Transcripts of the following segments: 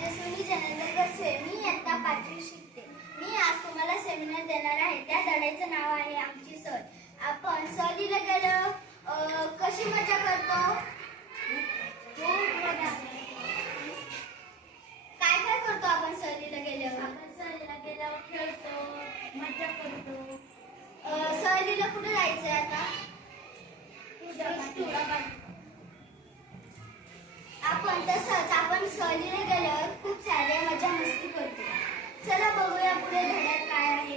तेजस्विनी जनेंद्र कसे मी इयत्ता पाचवी शिकते. मी आज तुम्हाला सेमिनार देणार आहे. त्या धड्याचं नाव आहे आमची सर. आपण सहलीला गेलो. कशी मजा करतो? काय काय करतो आपण सहलीला गेल्यावर आपण सहलीला गेल्यावर खेळतो मजा करतो. सहलीला कुठे जायचंय आता? आपण तसंच आम्ही सहलीला गेल्यावर खूप सारे मजा मस्ती करतो. चला बघूया पुढे धड्यात काय आहे.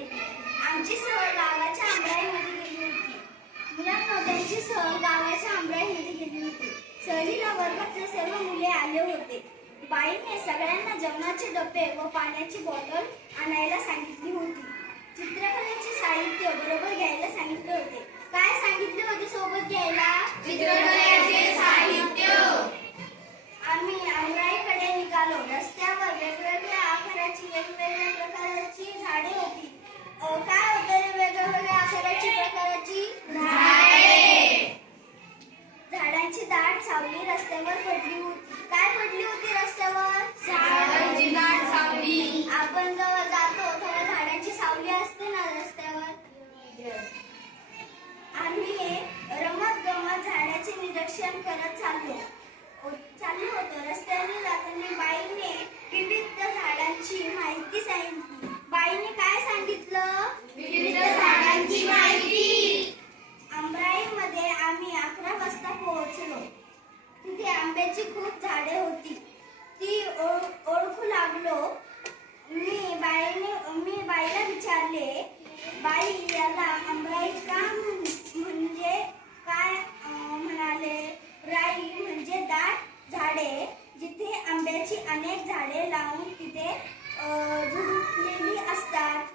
आमची सहल गावाच्या आंबराईमध्ये गेली होती. मुलांना त्यांची सहल गावाच्या आंबराईमध्ये गेली होती. सहलीला वर्गातले सर्व मुले आले होते. बाईने सगळ्यांना जेवणाचे डबे व पाण्याची बॉटल आणि आकाराची वेगवेगळ्या प्रकारची झाडे होती. काय होतं रे वेगवेगळ्या आकाराची प्रकाराची? झाडांची दाट सावली रस्त्यावर पडली होती. काय पडली होती रस्त्यावर? झाडांची दाट सावली. आपण जेव्हा जातो तेव्हा झाडांची सावली असते ना रस्त्यावर? आम्ही रमत गमत झाडाचे निरीक्षण करत विचारले बाई याला अमराईट का म्हणजे काय म्हणाले? राई म्हणजे दाट झाडे. जिथे आंब्याची अनेक झाडे लावून तिथे झुडलेली असतात.